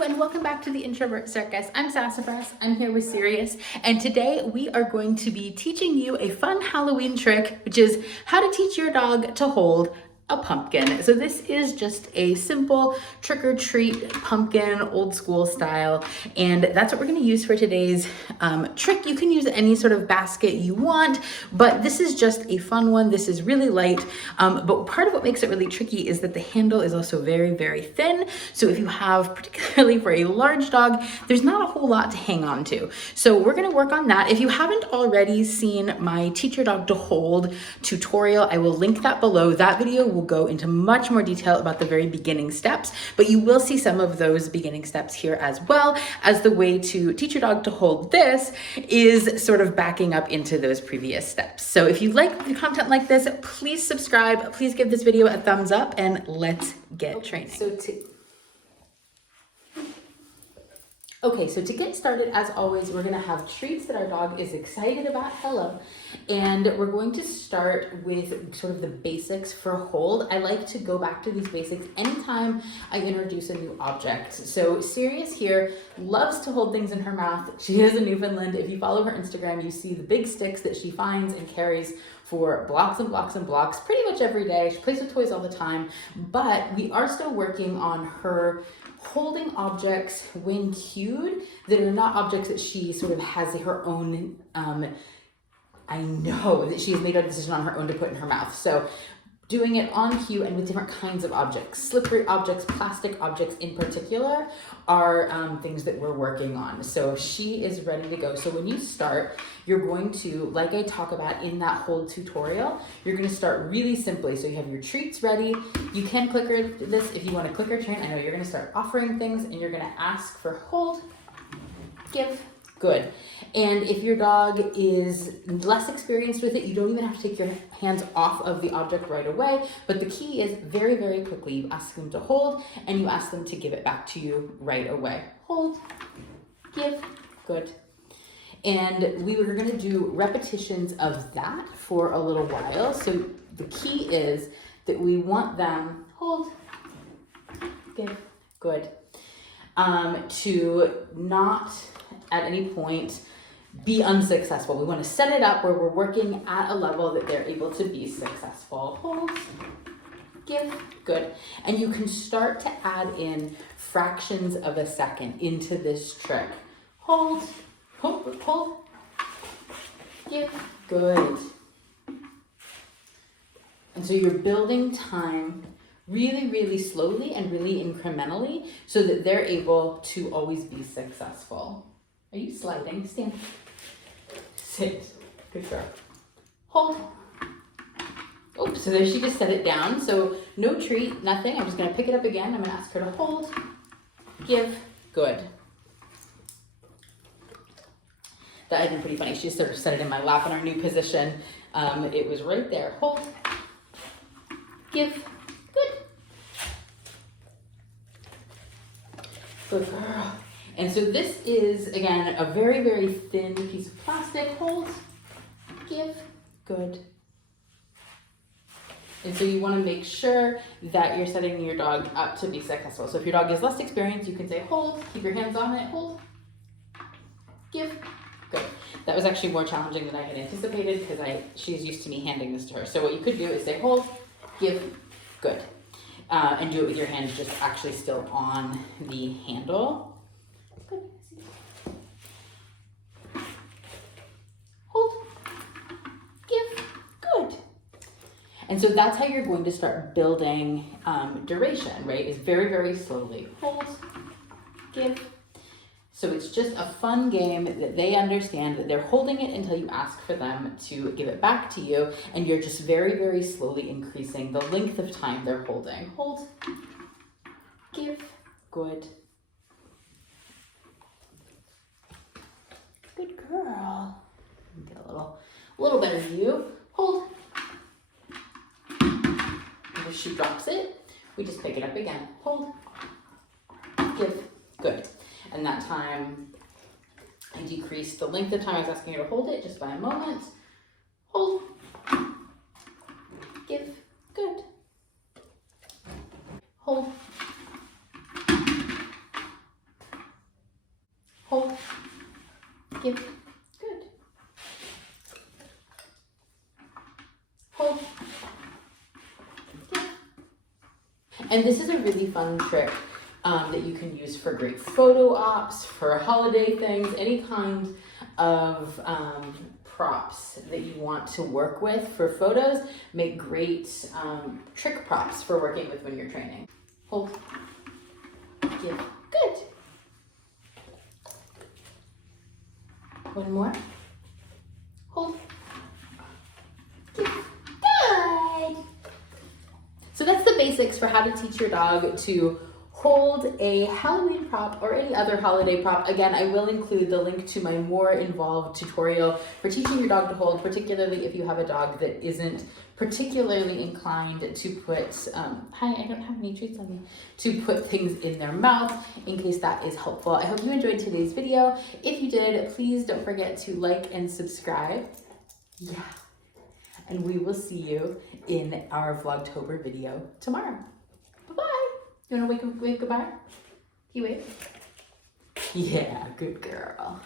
And welcome back to the Introvert Circus. I'm Sassafras, I'm here with Sirius, and today we are going to be teaching you a fun Halloween trick, which is how to teach your dog to hold a pumpkin. So this is just a simple trick-or-treat pumpkin, old school style, and that's what we're gonna use for today's trick. You can use any sort of basket you want, but this is just a fun one. This is really light, but part of what makes it really tricky is that the handle is also very, very thin. So if you have, particularly for a large dog, there's not a whole lot to hang on to. So we're gonna work on that. If you haven't already seen my Teach Your Dog to Hold tutorial, I will link that below. That video will go into much more detail about the very beginning steps, but you will see some of those beginning steps here as well, as the way to teach your dog to hold this is sort of backing up into those previous steps. So if you like content like this, please subscribe, please give this video a thumbs up, and let's get training. So to get started, as always, we're gonna have treats that our dog is excited about, and we're going to start with sort of the basics for hold. I like to go back to these basics anytime I introduce a new object. So Sirius here loves to hold things in her mouth. She is a Newfoundland. If you follow her Instagram, you see the big sticks that she finds and carries for blocks and blocks and blocks pretty much every day. She plays with toys all the time, but we are still working on her holding objects when cued that are not objects that she sort of has her own, I know that she's made a decision on her own to put in her mouth. So doing it on cue and with different kinds of objects, slippery objects, plastic objects in particular are things that we're working on. So she is ready to go. So when you start, you're going to, like I talk about in that hold tutorial, you're going to start really simply. So you have your treats ready. You can clicker this if you want to clicker train. I know you're going to start offering things and you're going to ask for hold, give, good. And if your dog is less experienced with it, you don't even have to take your hands off of the object right away. But the key is very, very quickly, you ask them to hold and you ask them to give it back to you right away. Hold, give, good. And we were gonna do repetitions of that for a little while. So the key is that we want them, hold, give, good, to not at any point be unsuccessful. We want to set it up where we're working at a level that they're able to be successful. Hold, give, good. And you can start to add in fractions of a second into this trick. Hold, hold, hold, give, good. And so you're building time really, really slowly and really incrementally so that they're able to always be successful. Are you sliding? Stand. Sit. Good girl. Hold. Oops, so there she just set it down. So no treat, nothing. I'm just gonna pick it up again. I'm gonna ask her to hold, give, good. That had been pretty funny. She just sort of set it in my lap in our new position. It was right there. Hold, give, good. Good girl. And so this is, again, a very, very thin piece of plastic. Hold, give, good. And so you want to make sure that you're setting your dog up to be successful. So if your dog is less experienced, you can say hold, keep your hands on it, hold, give, good. That was actually more challenging than I had anticipated because she's used to me handing this to her. So what you could do is say hold, give, good. And do it with your hands just actually still on the handle. Good. Hold, give, good. And so that's how you're going to start building duration, right? Is very, very slowly. Hold, give. So it's just a fun game that they understand that they're holding it until you ask for them to give it back to you. And you're just very, very slowly increasing the length of time they're holding. Hold, give, good. Good girl. Get a little better view. Hold. And if she drops it, we just pick it up again. Hold, give, good. And that time, I decreased the length of time I was asking her to hold it just by a moment. Hold, give, good. Hold, Give. Good. Hold. Give. And this is a really fun trick that you can use for great photo ops, for holiday things, any kind of props that you want to work with for photos. Make great trick props for working with when you're training. Hold. Give. Good. One more. Hold. Give. Good. So that's the basics for how to teach your dog to hold a Halloween prop or any other holiday prop. Again, I will include the link to my more involved tutorial for teaching your dog to hold, particularly if you have a dog that isn't particularly inclined to put, hi, I don't have any treats on me, to put things in their mouth, in case that is helpful. I hope you enjoyed today's video. If you did, please don't forget to like and subscribe. Yeah. And we will see you in our Vlogtober video tomorrow. Bye-bye. You wanna wave goodbye? Can you wave? Yeah, good girl.